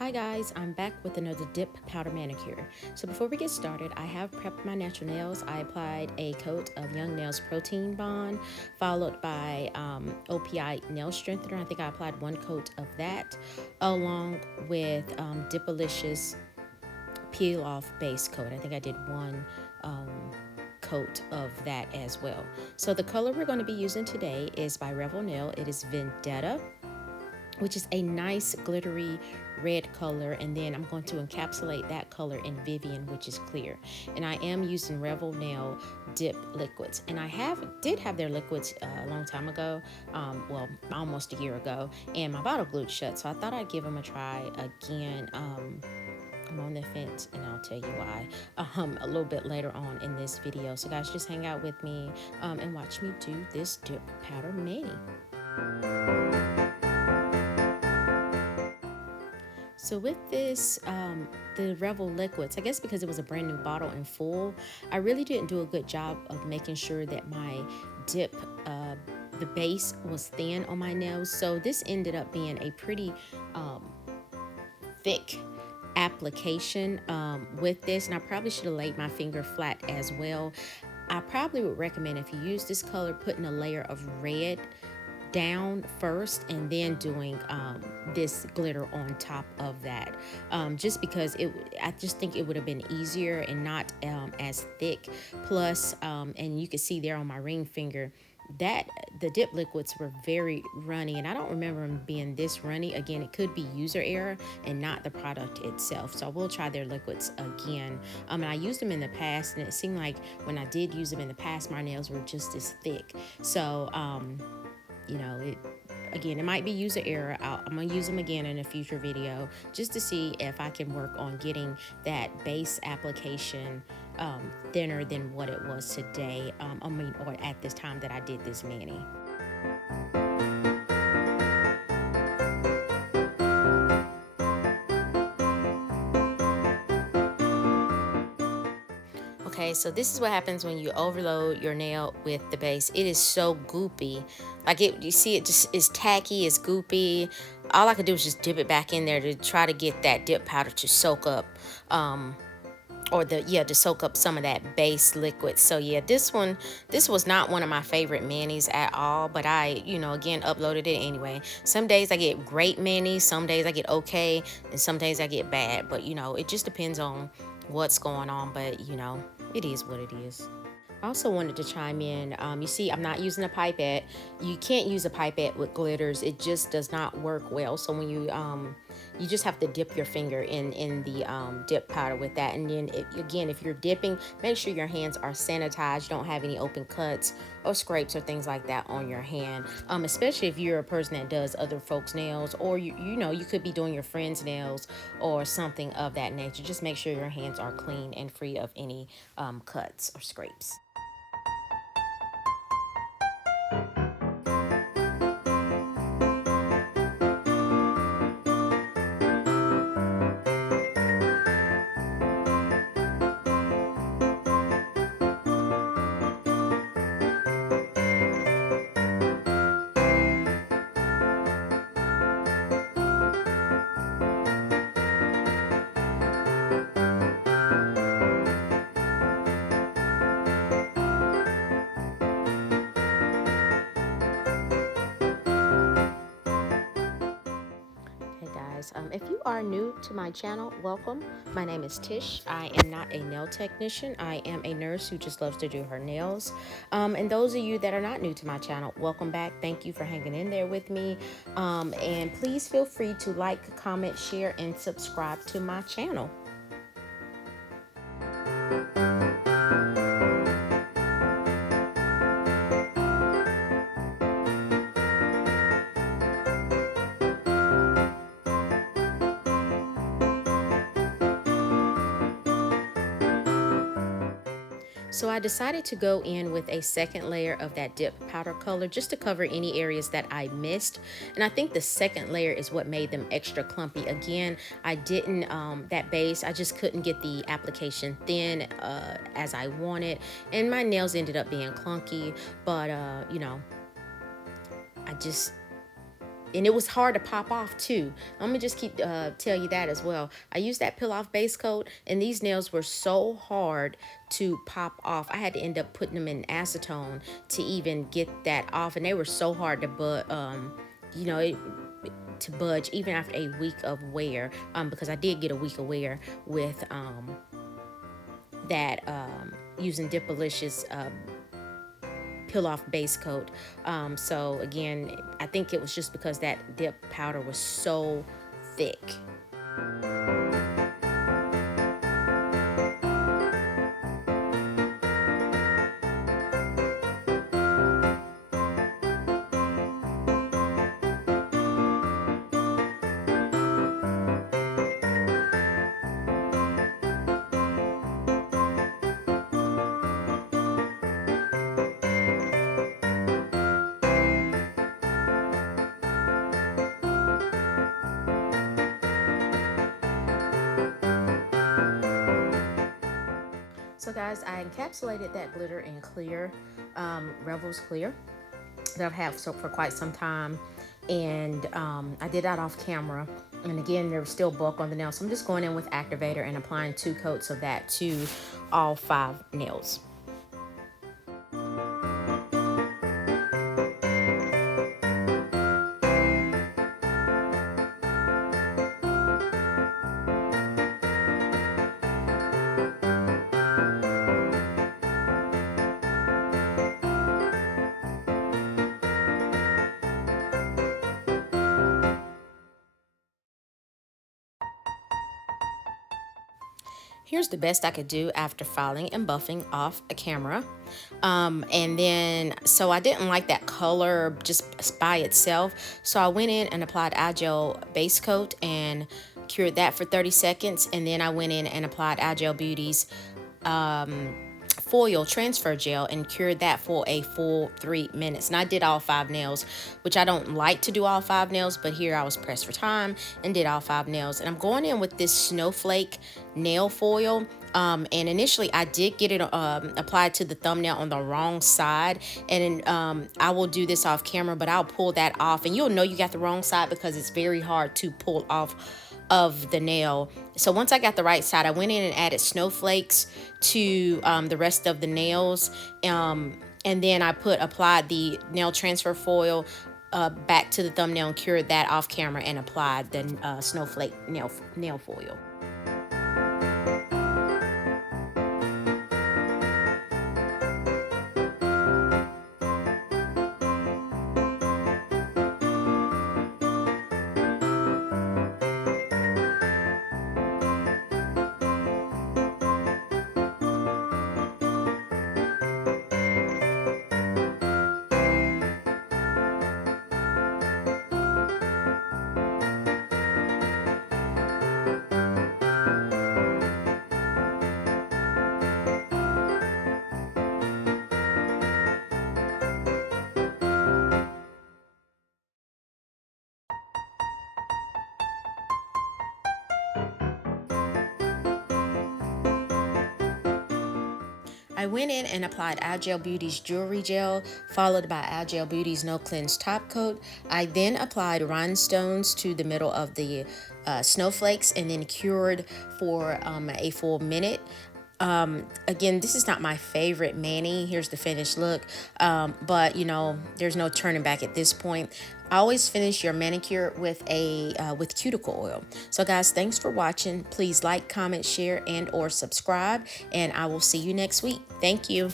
Hi guys, I'm back with another dip powder manicure. So before we get started, I have prepped my natural nails. I applied a coat of Young Nails Protein Bond, followed by OPI Nail Strengthener. I think I applied one coat of that, along with Dipalicious Peel Off Base Coat. I think I did one coat of that as well. So the color we're going to be using today is by Revel Nail. It is Vendetta, which is a nice glittery red color, and then I'm going to encapsulate that color in Vivien, which is clear. And I am using Revel Nail dip liquids, and I did have their liquids a long time ago, well, almost a year ago, and my bottle glued shut, so I thought I'd give them a try again. I'm on the fence, and I'll tell you why a little bit later on in this video. So guys, just hang out with me and watch me do this dip powder mani. So with this, the Revel liquids, I guess because it was a brand new bottle in full, I really didn't do a good job of making sure that my dip, the base was thin on my nails. So this ended up being a pretty thick application with this, and I probably should have laid my finger flat as well. I probably would recommend, if you use this color, putting a layer of red down first and then doing this glitter on top of that, just because I just think it would have been easier and not as thick. Plus, and you can see there on my ring finger that the dip liquids were very runny, and I don't remember them being this runny. Again, it could be user error and not the product itself, so I will try their liquids again. And I used them in the past, and it seemed like when I did use them in the past, my nails were just as thick. So you know, it might be user error. I'm gonna use them again in a future video just to see if I can work on getting that base application thinner than what it was today, or at this time that I did this mani. Okay, so this is what happens when you overload your nail with the base. It is so goopy. Like you see it just is tacky, it's goopy. All I could do is just dip it back in there to try to get that dip powder to soak up, to soak up some of that base liquid. So yeah, this was not one of my favorite manis at all, but I, again, uploaded it anyway. Some days I get great manis, some days I get okay, and some days I get bad, but it just depends on what's going on. But it is what it is. I also wanted to chime in. You see, I'm not using a pipette. You can't use a pipette with glitters. It just does not work well. So when you just have to dip your finger in the dip powder with that. And then, again, if you're dipping, make sure your hands are sanitized. You don't have any open cuts or scrapes or things like that on your hand. Especially if you're a person that does other folks' nails, or you could be doing your friends' nails or something of that nature. Just make sure your hands are clean and free of any cuts or scrapes. If you are new to my channel, welcome. My name is Tish. I am not a nail technician. I am a nurse who just loves to do her nails. And those of you that are not new to my channel, welcome back. Thank you for hanging in there with me. And please feel free to like, comment, share, and subscribe to my channel. So I decided to go in with a second layer of that dip powder color just to cover any areas that I missed. And I think the second layer is what made them extra clumpy. Again, I didn't, that base, I just couldn't get the application thin as I wanted. And my nails ended up being clunky, but I just and it was hard to pop off too. Let me just tell you that as well. I used that peel off base coat, and these nails were so hard to pop off. I had to end up putting them in acetone to even get that off, and they were so hard to to budge even after a week of wear, because I did get a week of wear with that using Dipalicious peel off base coat. So again, I think it was just because that dip powder was so thick. So guys, I encapsulated that glitter in clear, Revel's clear, that I've had for quite some time. And I did that off camera. And again, there was still bulk on the nail. So I'm just going in with activator and applying 2 coats of that to all 5 nails. Here's the best I could do after filing and buffing off a camera. And then, so I didn't like that color just by itself. So I went in and applied IGel base coat and cured that for 30 seconds. And then I went in and applied IGel Beauty's foil transfer gel and cured that for a full 3 minutes. And I did all 5 nails, which I don't like to do all 5 nails, but here I was pressed for time and did all 5 nails. And I'm going in with this snowflake nail foil. And initially I did get it applied to the thumbnail on the wrong side, and I will do this off camera, but I'll pull that off and you'll know you got the wrong side because it's very hard to pull off of the nail. So once I got the right side, I went in and added snowflakes to the rest of the nails, and then I applied the nail transfer foil back to the thumbnail and cured that off camera and applied the snowflake nail foil. I went in and applied IGel Beauty's Jewelry Gel, followed by IGel Beauty's No Cleanse Top Coat. I then applied Rhinestones to the middle of the snowflakes and then cured for a full minute. Again, this is not my favorite mani. Here's the finished look, but you know, there's no turning back at this point. I always finish your manicure with cuticle oil. So guys, thanks for watching. Please like, comment, share, and or subscribe, and I will see you next week. Thank you.